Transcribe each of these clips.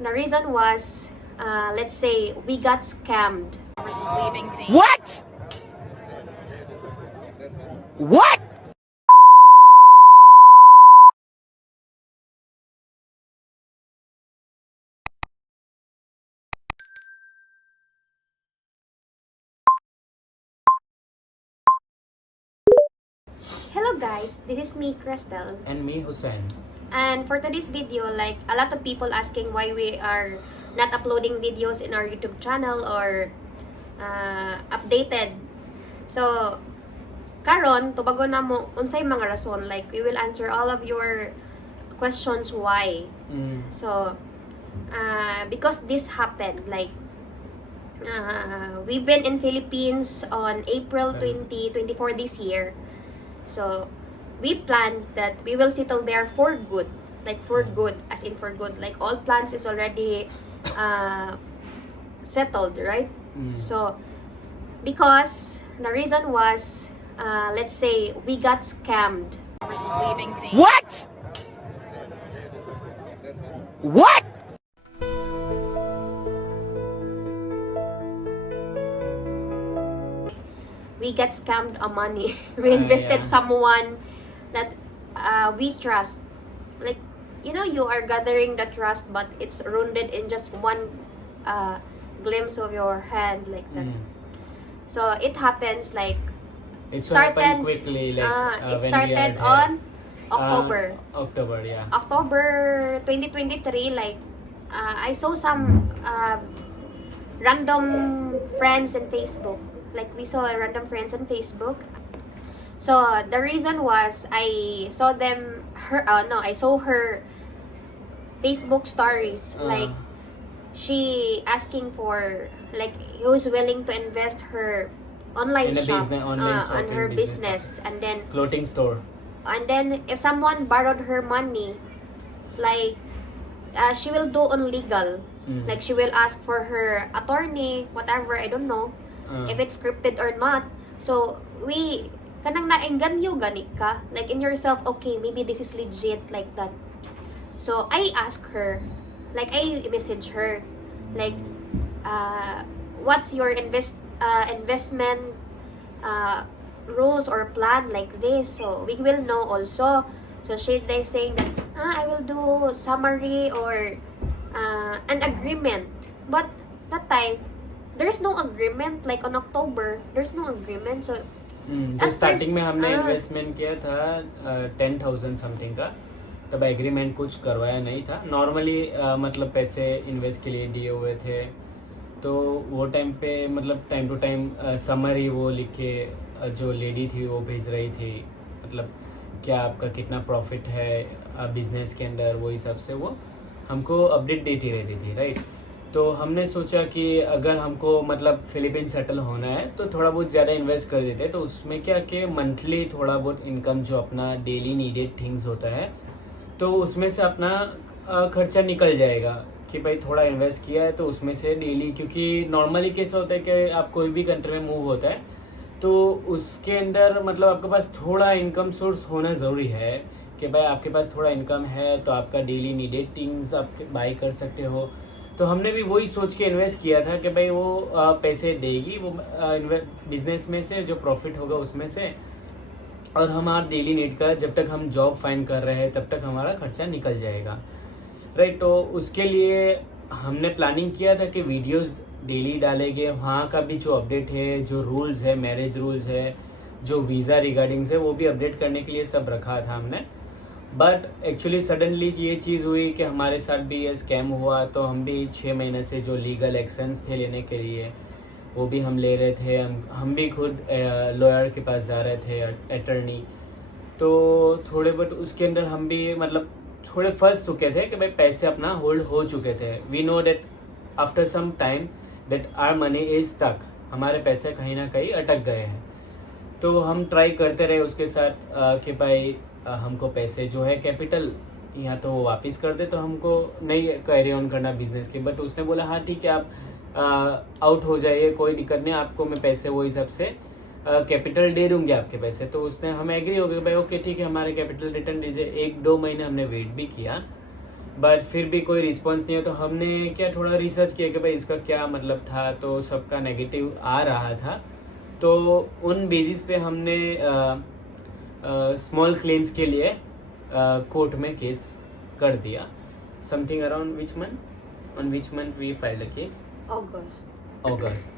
the reason was, let's say, we got scammed. What? What? Hello guys, this is me, Crystal. And me, Hussein. And for today's video, like a lot of people asking why we are not uploading videos in our YouTube channel or updated. So, karon tubago na mo unsay mga rason, like we will answer all of your questions why. So, because this happened, like we've been in Philippines on April 2024 this year. So, we planned that we will settle there for good. Like, for good, as in for good. Like, all plans is already settled, right? So, because the reason was, let's say, we got scammed. What? What? We got scammed on money. We invested someone that we trust. Like, you know, you are gathering the trust, but it's rooted in just one glimpse of your hand, like that. So it happens like It so happened quickly, like it when we started are on October. October, yeah. October 2023, like I saw some random friends in Facebook. Like we saw random friends on Facebook. So the reason was I saw I saw her Facebook stories, like she asking for, like, who's willing to invest her online In a shop online on shopping her business. and then Clothing store. if someone borrowed her money, like she will do on legal. Like she will ask for her attorney, whatever, I don't know if it's scripted or not. So we kanang naengganyo gani ka, like in yourself, okay, maybe this is legit, like that. So I ask her, like I message her, like what's your investment rules or plan, like this, so we will know also. So she's like saying that I will do summary or an agreement, but that time there's no agreement. Like on October there's no agreement. So जब starting में हमने investment किया था 10,000 something का, तब agreement कुछ करवाया नहीं था. नॉर्मली मतलब पैसे इन्वेस्ट के लिए दिए हुए थे. तो वो टाइम पे मतलब टाइम टू टाइम समरी वो लिख के जो लेडी थी वो भेज रही थी, मतलब क्या आपका कितना प्रॉफिट है बिजनेस के अंदर, वो हिसाब से वो हमको अपडेट देती रहती थी, राइट. तो हमने सोचा कि अगर हमको मतलब फिलीपींस सेटल होना है तो थोड़ा बहुत ज़्यादा इन्वेस्ट कर देते, तो उसमें क्या कि मंथली थोड़ा बहुत इनकम जो अपना डेली नीडेड थिंग्स होता है तो उसमें से अपना खर्चा निकल जाएगा. कि भाई थोड़ा इन्वेस्ट किया है तो उसमें से डेली, क्योंकि नॉर्मली कैसा होता है कि आप कोई भी कंट्री में मूव होता है तो उसके अंदर मतलब आपके पास थोड़ा इनकम सोर्स होना ज़रूरी है. कि भाई आपके पास थोड़ा इनकम है तो आपका डेली नीडेड थिंग्स आप बाई कर सकते हो. तो हमने भी वही सोच के इन्वेस्ट किया था कि भाई वो पैसे देगी, वो बिजनेस में से जो प्रॉफिट होगा उसमें से, और हमारा डेली नीड का जब तक हम जॉब फाइंड कर रहे हैं तब तक हमारा खर्चा निकल जाएगा, राइट. तो उसके लिए हमने प्लानिंग किया था कि वीडियोस डेली डालेंगे, वहाँ का भी जो अपडेट है, जो रूल्स है, मैरिज रूल्स है, जो वीज़ा रिगार्डिंग्स है, वो भी अपडेट करने के लिए सब रखा था हमने. बट एक्चुअली सडनली ये चीज़ हुई कि हमारे साथ भी ये स्कैम हुआ. तो हम भी 6 महीने से जो लीगल एक्शंस थे लेने के लिए वो भी हम ले रहे थे. हम भी खुद लॉयर के पास जा रहे थे, अटर्नी. तो थोड़े बट उसके अंदर हम भी मतलब थोड़े फंस चुके थे कि भाई पैसे अपना होल्ड हो चुके थे. We know that after some time that our money is तक, हमारे पैसे कहीं ना कहीं अटक गए हैं. तो हम ट्राई करते रहे उसके साथ कि भाई हमको पैसे जो है कैपिटल या तो वापस कर दे, तो हमको नहीं कैरी ऑन करना बिजनेस के. बट उसने बोला हाँ ठीक है, आप आउट हो जाइए, कोई दिक्कत नहीं, आपको मैं पैसे वो हिसाब से कैपिटल दे दूँगी आपके पैसे. तो उसने हम एग्री हो गए भाई ओके ठीक है, हमारे कैपिटल रिटर्न दीजिए. 1-2 महीने हमने वेट भी किया बट फिर भी कोई रिस्पॉन्स नहीं है, तो हमने क्या थोड़ा रिसर्च किया कि भाई इसका क्या मतलब था, तो सबका नेगेटिव आ रहा था। तो उन बेसिस पे हमने स्मॉल क्लेम्स के लिए कोर्ट में केस कर दिया। Something around which month, on which month we filed a case? अगस्त।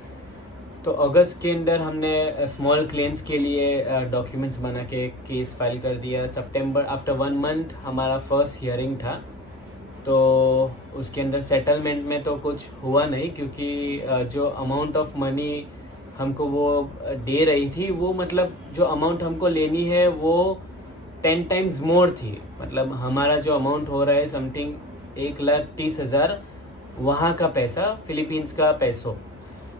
तो अगस्त के अंदर हमने स्मॉल क्लेम्स के लिए डॉक्यूमेंट्स बना के केस फाइल कर दिया। सितंबर आफ्टर 1 मंथ हमारा फर्स्ट हियरिंग था। तो उसके अंदर सेटलमेंट में तो कुछ हुआ नहीं, क्योंकि जो अमाउंट ऑफ मनी हमको वो दे रही थी, वो मतलब जो अमाउंट हमको लेनी है वो 10 टाइम्स मोर थी। मतलब हमारा जो अमाउंट हो रहा है समथिंग 1,30,000 वहाँ का पैसा, फिलीपींस का पैसों,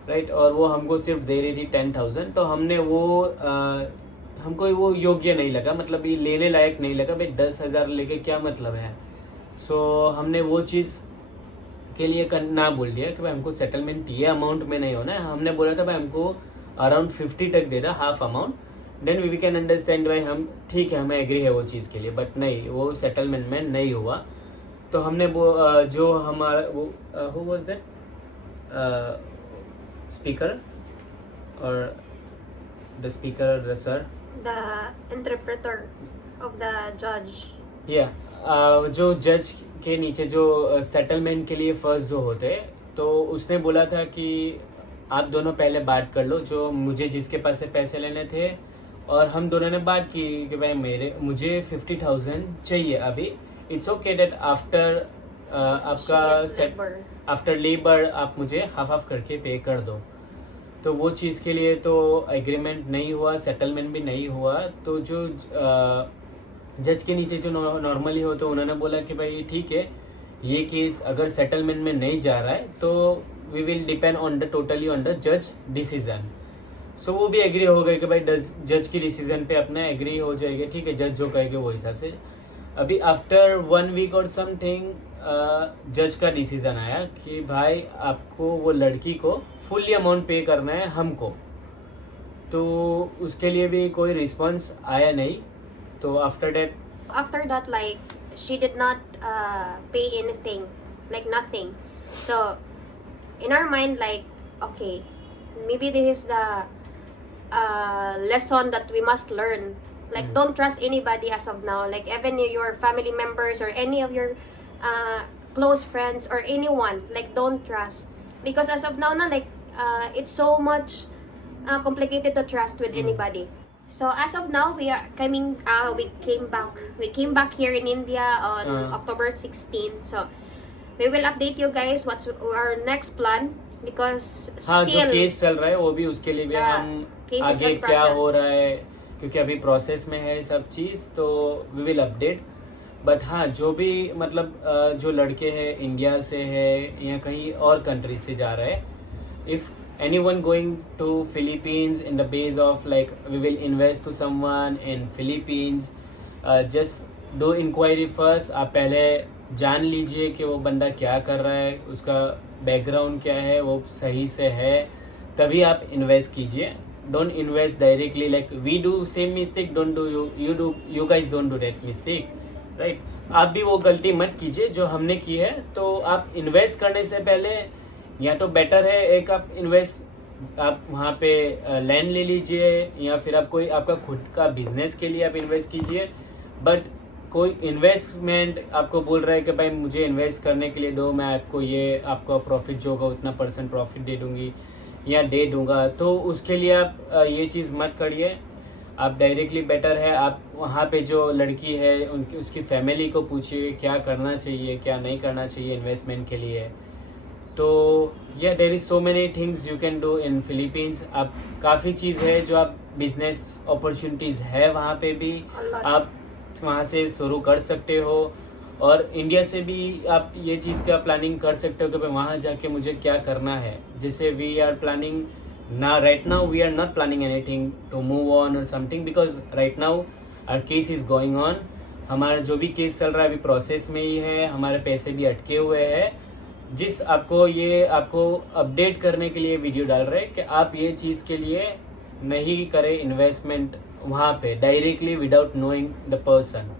राइट, और वो हमको सिर्फ दे रही थी 10,000। तो हमने वो हमको वो योग्य नहीं लगा, मतलब ये लेने लायक नहीं लगा। भाई 10,000 लेके क्या मतलब है। सो हमने वो चीज़ के लिए ना बोल दिया कि भाई हमको सेटलमेंट ये अमाउंट में नहीं होना है। हमने बोला था भाई हमको अराउंड 50 तक दे रहा, half amount, then we can understand भाई हम ठीक है, हमें एग्री है वो चीज़ के लिए। बट नहीं, वो सेटलमेंट में नहीं हुआ। तो हमने वो जो हमारा वो हु वाज दैट स्पीकर और the speaker, the sir, The interpreter of the judge. या जो जज के नीचे जो सेटलमेंट के लिए फर्स्ट जो होते, तो उसने बोला था कि आप दोनों पहले बात कर लो, जो मुझे जिसके पास से पैसे लेने थे, और हम दोनों ने बात की कि भाई मुझे 50,000 चाहिए अभी। इट्स ओके दैट आफ्टर आपका सेट आफ्टर लेबर आप मुझे हाफ हाफ करके पे कर दो। तो वो चीज़ के लिए तो एग्रीमेंट नहीं हुआ, सेटलमेंट भी नहीं हुआ। तो जो जज के नीचे जो नॉर्मली हो, तो उन्होंने बोला कि भाई ठीक है, ये केस अगर सेटलमेंट में नहीं जा रहा है तो we will depend on the totally on the जज डिसीजन। सो वो भी एग्री हो गए कि भाई जज की डिसीजन पे अपना एग्री हो जाएगा, ठीक है, जज जो कहेगा वो हिसाब से। अभी आफ्टर 1 वीक और समथिंग जज का डिसीजन आया कि भाई आपको वो लड़की को फुल्ली अमाउंट पे करना है हमको। तो उसके लिए भी कोई रिस्पॉन्स आया नहीं। तो after that like she did not pay anything, like nothing. So in our mind, like, okay, maybe this is the lesson that we must learn. Like, don't trust anybody as of now, like even your family members or any of your close friends or anyone, like don't trust, because as of now na, like it's so much complicated to trust with anybody. So as of now, we came back here in India on October 16. So we will update you guys what's our next plan, because हाँ, still जो case चल रहा है वो भी, उसके लिए भी हम आगे क्या हो रहा है, क्योंकि अभी प्रोसेस में है सब चीज़, तो वी विल अपडेट। बट हाँ, जो भी मतलब जो लड़के हैं इंडिया से है या कहीं और कंट्री से जा रहे हैं, if anyone going to Philippines in the base of like we will invest to someone in Philippines, just do inquiry first। आप पहले जान लीजिए कि वो बंदा क्या कर रहा है, उसका बैकग्राउंड क्या है, वो सही से है, तभी आप इन्वेस्ट कीजिए। Don't invest directly, like we do same mistake, don't do you guys don't do that mistake, right. आप भी वो गलती मत कीजिए जो हमने की है। तो आप इन्वेस्ट करने से पहले या तो बेटर है एक आप वहाँ पे लैंड ले लीजिए, या फिर आप कोई आपका खुद का बिजनेस के लिए आप इन्वेस्ट कीजिए। बट कोई इन्वेस्टमेंट आपको बोल रहा है कि भाई मुझे इन्वेस्ट करने के लिए दो, मैं आपको ये आपका प्रॉफिट जो होगा उतना % प्रॉफिट दे दूँगी या दे दूँगा, तो उसके लिए आप ये चीज़ मत करिए। आप डायरेक्टली बेटर है आप वहाँ पे जो लड़की है उसकी फैमिली को पूछिए क्या करना चाहिए क्या नहीं करना चाहिए इन्वेस्टमेंट के लिए। तो या there is so many things you can do in Philippines. आप काफ़ी चीज़ है जो आप बिजनेस अपॉर्चुनिटीज़ है वहाँ पे भी आप वहाँ से शुरू कर सकते हो, और इंडिया से भी आप ये चीज़ का प्लानिंग कर सकते हो कि भाई वहाँ जाके मुझे क्या करना है। जैसे वी आर प्लानिंग ना, right now we are not planning anything to move on और something, because right now our case is going on. हमारा जो भी केस चल रहा है अभी प्रोसेस में ही है, हमारे पैसे भी अटके हुए हैं। जिस आपको अपडेट करने के लिए वीडियो डाल रहे हैं कि आप ये चीज़ के लिए नहीं करें इन्वेस्टमेंट वहाँ पे directly without knowing the person.